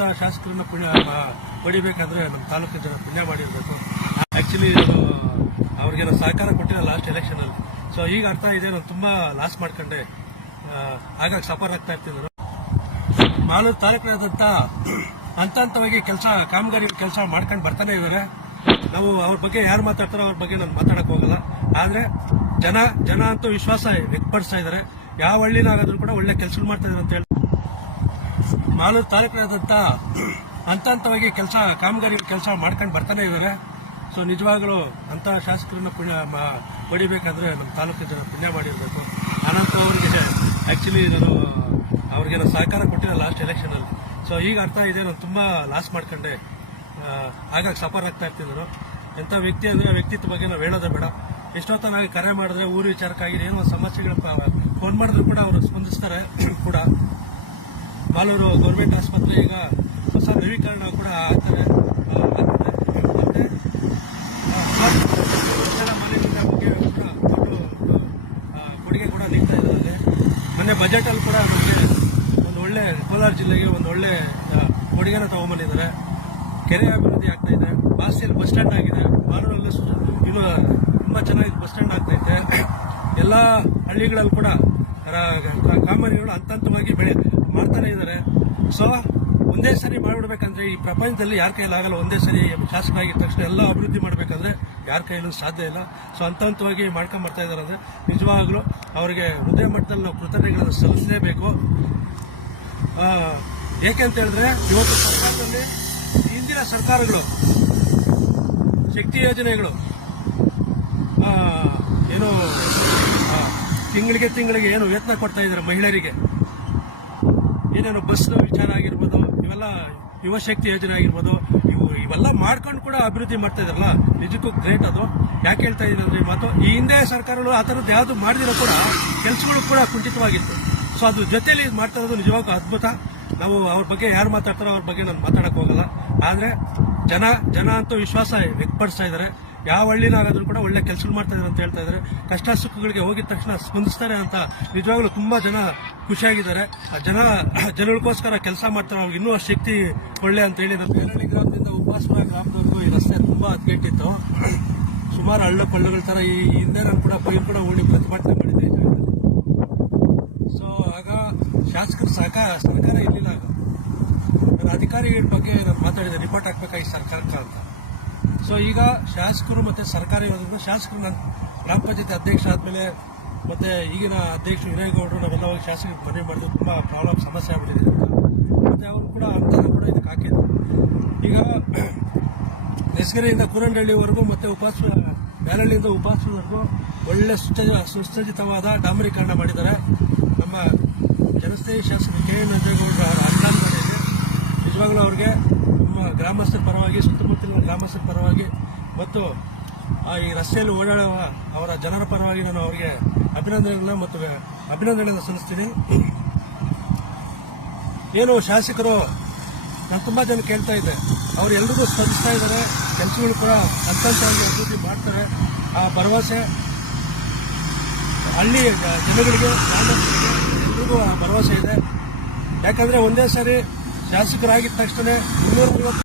ಅಂತ ಶಾಸಕರನ್ನ ಪುಣ್ಯ ಪಡಿಬೇಕಾದ್ರೆ ನಮ್ಮ ತಾಲೂಕಿನ ಜನ ಪುಣ್ಯ ಮಾಡಿರ್ಬೇಕು. ಆಕ್ಚುಲಿ ಅವ್ರಿಗೆ ನಾನು ಸಹಕಾರ ಕೊಟ್ಟಿಲ್ಲ ಲಾಸ್ಟ್ ಎಲೆಕ್ಷನ್ ಅಲ್ಲಿ. ಸೊ ಈಗ ಅರ್ಥ ಇದೆ ನಾನು ತುಂಬಾ ಲಾಸ್ ಮಾಡ್ಕೊಂಡೆ. ಆ, ಆಗಾಗ ಸಫರ್ ಆಗ್ತಾ ಇರ್ತಿದ್ರು ಮಾಲೂರು ತಾಲೂಕಿನಾದಂತ ಹಂತ ಹಂತವಾಗಿ ಕೆಲಸ ಕಾಮಗಾರಿ ಕೆಲಸ ಮಾಡ್ಕೊಂಡು ಬರ್ತಾನೆ ಇದ್ದಾರೆ. ನಾವು ಅವ್ರ ಬಗ್ಗೆ ಯಾರು ಮಾತಾಡ್ತಾರೋ ಅವ್ರ ಬಗ್ಗೆ ನಾನು ಮಾತಾಡಕ್ ಹೋಗಲ್ಲ. ಆದ್ರೆ ಜನ ಜನ ಅಂತೂ ವಿಶ್ವಾಸ ವ್ಯಕ್ತಪಡಿಸ್ತಾ ಇದ್ದಾರೆ. ಯಾವ ಹಳ್ಳಿನಾಗಾದ್ರೂ ಕೂಡ ಒಳ್ಳೆ ಕೆಲಸ ಮಾಡ್ತಾ ಇದ್ದಾರೆ ಅಂತ ಹೇಳಿ ಮಾಲೂರು ತಾಲೂಕಿನಾದಂಥ ಹಂತ ಹಂತವಾಗಿ ಕೆಲಸ ಕಾಮಗಾರಿ ಕೆಲಸ ಮಾಡ್ಕೊಂಡು ಬರ್ತಾನೆ ಇದ್ದಾರೆ ಸೊ ನಿಜವಾಗ್ಲೂ ಅಂತ ಶಾಸಕರನ್ನ ಪುಣ್ಯ ಹೊಡಿಬೇಕಾದ್ರೆ ನಮ್ಮ ತಾಲೂಕಿನ ಜನ ಪುಣ್ಯ ಮಾಡಿರಬೇಕು. ಅನಂತ ಅವರಿಗೆ ಆ್ಯಕ್ಚುಲಿ ನಾನು, ಅವ್ರಿಗೆ ನಾನು ಸಹಕಾರ ಕೊಟ್ಟಿಲ್ಲ ಲಾಸ್ಟ್ ಎಲೆಕ್ಷನಲ್ಲಿ ಸೊ ಈಗ ಅರ್ಥ ಇದೆ, ನಾನು ತುಂಬ ಲಾಸ್ ಮಾಡ್ಕೊಂಡೆ. ಆಗಾಗ ಸಫರ್ ಆಗ್ತಾ ಇರ್ತೀನಿ ನಾನು ಎಂಥ ವ್ಯಕ್ತಿ ಅಂದರೆ ವ್ಯಕ್ತಿತ್ವ ಬಗ್ಗೆ ನಾವು ಹೇಳೋದೇ ಬೇಡ. ಎಷ್ಟೊತ್ತ ನಾವು ಕರೆ ಮಾಡಿದ್ರೆ ಊರು ವಿಚಾರಕ್ಕಾಗಿ ಏನೋ ಸಮಸ್ಯೆಗಳು ಫೋನ್ ಮಾಡಿದ್ರು ಕೂಡ ಅವರು ಸ್ಪಂದಿಸ್ತಾರೆ. ಮಾಲೂರು ಗೌರ್ಮೆಂಟ್ ಆಸ್ಪತ್ರೆ ಈಗ ಹೊಸ ನವೀಕರಣ ಕೂಡ ಆಗ್ತಾರೆ ಮನೆಯಿಂದ ಬಗ್ಗೆ ಕೂಡ ಕೊಡುಗೆ ಕೂಡ ನೀಡ್ತಾ ಇದ್ದಾರೆ. ಮೊನ್ನೆ ಬಜೆಟ್ ಅಲ್ಲಿ ಕೂಡ ನಮಗೆ ಒಂದು ಒಳ್ಳೆ ಕೋಲಾರ ಜಿಲ್ಲೆಗೆ ಒಂದು ಒಳ್ಳೆ ಕೊಡುಗೆನ ತಗೊಂಬಂದಿದ್ದಾರೆ. ಕೆರೆ ಅಭಿವೃದ್ಧಿ ಆಗ್ತಾ ಇದೆ. ಬಾಸಿಯಲ್ಲಿ ಬಸ್ ಸ್ಟ್ಯಾಂಡ್ ಆಗಿದೆ. ಮಾಲೂರಲ್ಲಿ ಸು- ಇನ್ನು ತುಂಬಾ ಚೆನ್ನಾಗಿ ಬಸ್ ಸ್ಟ್ಯಾಂಡ್ ಆಗ್ತೈತೆ ಎಲ್ಲ ಹಳ್ಳಿಗಳಲ್ಲಿ ಕೂಡ ಕಾಮಗಾರಿಗಳು ಹಂತ ಹಂತವಾಗಿ ಬೆಳೆ ಮಾಡ್ತಾನೆ ಇದ್ದಾರೆ. ಸೊ ಒಂದೇ ಸರಿ ಮಾಡಿಬಿಡ್ಬೇಕಂದ್ರೆ ಈ ಪ್ರಪಂಚದಲ್ಲಿ ಯಾರ ಕೈಯಲ್ಲಿ ಆಗಲ್ಲ. ಒಂದೇ ಸರಿ ಆಗಿದ ತಕ್ಷಣ ಎಲ್ಲ ಅಭಿವೃದ್ಧಿ ಮಾಡಬೇಕಂದ್ರೆ ಯಾರ ಕೈಯಲ್ಲೂ ಸಾಧ್ಯ ಇಲ್ಲ. ಸೊ ಹಂತ ಹಂತವಾಗಿ ಮಾಡ್ಕೊಂಡ್ ಬರ್ತಾ ಇದ್ದಾರೆ ಅಂದ್ರೆ ನಿಜವಾಗ್ಲೂ ಅವರಿಗೆ ಹೃದಯ ಮಟ್ಟದಲ್ಲಿ ನಾವು ಕೃತಜ್ಞತೆಗಳನ್ನು ಸಲ್ಲಿಸಲೇಬೇಕು. ಏಕೆ ಏಕೆಂತ ಹೇಳಿದ್ರೆ ಇವತ್ತು ಸರ್ಕಾರದಲ್ಲಿ ಹಿಂದಿನ ಸರ್ಕಾರಗಳು, ಶಕ್ತಿ ಯೋಜನೆಗಳು ಏನು ತಿಂಗಳಿಗೆ ತಿಂಗಳಿಗೆ ಏನು ವೇತನ ಕೊಡ್ತಾ ಇದ್ದಾರೆ ಮಹಿಳೆಯರಿಗೆ. ಏನೇನು ಬಸ್ ವಿಚಾರ ಆಗಿರ್ಬೋದು, ಇವೆಲ್ಲ ಯುವಶಕ್ತಿ ಯೋಜನೆ ಆಗಿರ್ಬೋದು, ಇವು ಇವೆಲ್ಲ ಮಾಡ್ಕೊಂಡು ಕೂಡ ಅಭಿವೃದ್ಧಿ ಮಾಡ್ತಾ ಇದಾರಲ್ಲ, ನಿಜಕ್ಕೂ ಗ್ರೇಟ್ ಅದು. ಯಾಕೆ ಹೇಳ್ತಾ ಮತ್ತು ಈ ಮಾತು, ಈ ಹಿಂದೆ ಸರ್ಕಾರಗಳು ಆ ಥರದ್ದು ಯಾವುದು ಮಾಡಿದಿರೋ ಕೂಡ ಕೆಲಸಗಳು ಕೂಡ ಕುಂಠಿತವಾಗಿತ್ತು. ಸೊ ಅದ್ರ ಜೊತೆಯಲ್ಲಿ ಇದು ಮಾಡ್ತಾ ಇರೋದು ನಿಜವಾಗೂ ಅದ್ಭುತ. ನಾವು ಅವ್ರ ಬಗ್ಗೆ ಯಾರು ಮಾತಾಡ್ತಾರೋ ಅವ್ರ ಬಗ್ಗೆ ನಾನು ಮಾತಾಡಕ್ ಹೋಗಲ್ಲ. ಆದ್ರೆ ಜನ ಜನ ಅಂತೂ ವಿಶ್ವಾಸ ವ್ಯಕ್ತಪಡಿಸ್ತಾ ಇದ್ದಾರೆ ಯಾವ ಹಳ್ಳಿನಾಗಾದ್ರೂ ಕೂಡ ಒಳ್ಳೆ ಕೆಲಸ ಮಾಡ್ತಾ ಇದ್ದಾರೆ ಅಂತ ಹೇಳ್ತಾ ಇದ್ದಾರೆ ಕಷ್ಟ ಸುಖಗಳಿಗೆ ಹೋಗಿದ ತಕ್ಷಣ ಸ್ಪಂದಿಸ್ತಾರೆ ಅಂತ ನಿಜವಾಗ್ಲೂ ತುಂಬಾ ಜನ ಖುಷಿಯಾಗಿದ್ದಾರೆ. ಆ ಜನ ಜನಗಳಿಗೋಸ್ಕರ ಕೆಲಸ ಮಾಡ್ತಾರೆ. ಅವ್ರಿಗೆ ಇನ್ನೂ ಶಕ್ತಿ ಒಳ್ಳೆ ಅಂತ ಹೇಳಿ ನಮ್ಮ ಬೇರಳ್ಳಿ ಗ್ರಾಮದಿಂದ ಉಪಾಸನ ಗ್ರಾಮದವರೆಗೂ ಈ ರಸ್ತೆ ತುಂಬಾ ಹದ್ಗೆಟ್ಟಿತ್ತು ಸುಮಾರು ಹಳ್ಳ ಪಳ್ಳಗಳ ತರ ಈ ಹಿಂದೆ ನಾನು ಕೂಡ ಪೈಪ್ ಕೂಡ ಓಡಿ ಪ್ರತಿಭಟನೆ ಮಾಡಿದ್ದೆ. ಸೊ ಆಗ ಶಾಸಕರ ಸಹಕಾರ, ಸರ್ಕಾರ ಇರಲಿಲ್ಲ ಆಗ. ಅಧಿಕಾರಿಗಳ ಬಗ್ಗೆ ನಾನು ಮಾತಾಡಿದೆ ರಿಪೋರ್ಟ್ ಹಾಕ್ಬೇಕಾಗಿ ಸರ್ಕಾರಕ್ಕೆ ಅಂತ. ಸೊ ಈಗ ಶಾಸಕರು ಮತ್ತೆ ಸರ್ಕಾರ ಇರೋದ್ರಿಂದ ಶಾಸಕರು ನಾನು ಗ್ರಾಮ ಪಂಚಾಯತಿ ಅಧ್ಯಕ್ಷ ಆದಮೇಲೆ ಮತ್ತೆ ಈಗಿನ ಅಧ್ಯಕ್ಷರು ವಿನಯಗೌಡರು ನಾವೆಲ್ಲ ಹೋಗಿ ಶಾಸಕರಿಗೆ ಮನವಿ ಮಾಡಿದ್ರು. ತುಂಬಾ ಪ್ರಾಬ್ಲಮ್ ಸಮಸ್ಯೆ ಆಗ್ಬಿಟ್ಟಿದೆ. ಮತ್ತು ಅವರು ಕೂಡ ಅನುದಾನ ಕೂಡ ಇದಕ್ಕೆ ಹಾಕಿದ್ರು. ಈಗ ನೆಸಗರೆಯಿಂದ ಕೂರಂಡಳ್ಳಿವರೆಗೂ ಮತ್ತೆ ಉಪಾಸ, ಬ್ಯಾರಳ್ಳಿಯಿಂದ ಉಪಾಸವರೆಗೂ ಒಳ್ಳೆ ಸುಸಜ್ಜ ಸುಸಜ್ಜಿತವಾದ ಡಾಂಬರೀಕರಣ ಮಾಡಿದ್ದಾರೆ. ನಮ್ಮ ಜನಸ್ನೇಹಿ ಶಾಸಕ ಕೆ ಎನ್ ನಂಜೇಗೌಡರ ಅವರ ಅನುದಾನದಲ್ಲಿ ನಿಜವಾಗ್ಲೂ ಅವ್ರಿಗೆ ಗ್ರಾಮಸ್ಥರ ಪರವಾಗಿ, ಸುತ್ತಮುತ್ತಲಿನ ಗ್ರಾಮಸ್ಥರ ಪರವಾಗಿ ಮತ್ತು ಈ ರಸ್ತೆಯಲ್ಲಿ ಓಡಾಡುವ ಅವರ ಜನರ ಪರವಾಗಿ ನಾನು ಅವರಿಗೆ ಅಭಿನಂದನೆಗಳನ್ನ ಮತ್ತು ಅಭಿನಂದನೆಗಳನ್ನು ಸಲ್ಲಿಸ್ತೀನಿ. ಏನು ಶಾಸಕರು, ನಾನು ತುಂಬಾ ಜನ ಕೇಳ್ತಾ ಇದ್ದೆ. ಅವ್ರು ಎಲ್ರಿಗೂ ಇದ್ದಾರೆ. ಕೆಲಸಗಳು ಕೂಡ ಹಂತವಾಗಿ ಅಭಿವೃದ್ಧಿ ಮಾಡ್ತಾರೆ. ಆ ಭರವಸೆ, ಹಳ್ಳಿ ಜನಗಳಿಗೆ ಎಲ್ರಿಗೂ ಆ ಭರವಸೆ ಇದೆ. ಯಾಕಂದ್ರೆ ಒಂದೇ ಸಾರಿ ಶಾಸಕರಾಗಿದ್ದ ತಕ್ಷಣ ಇನ್ನೂರ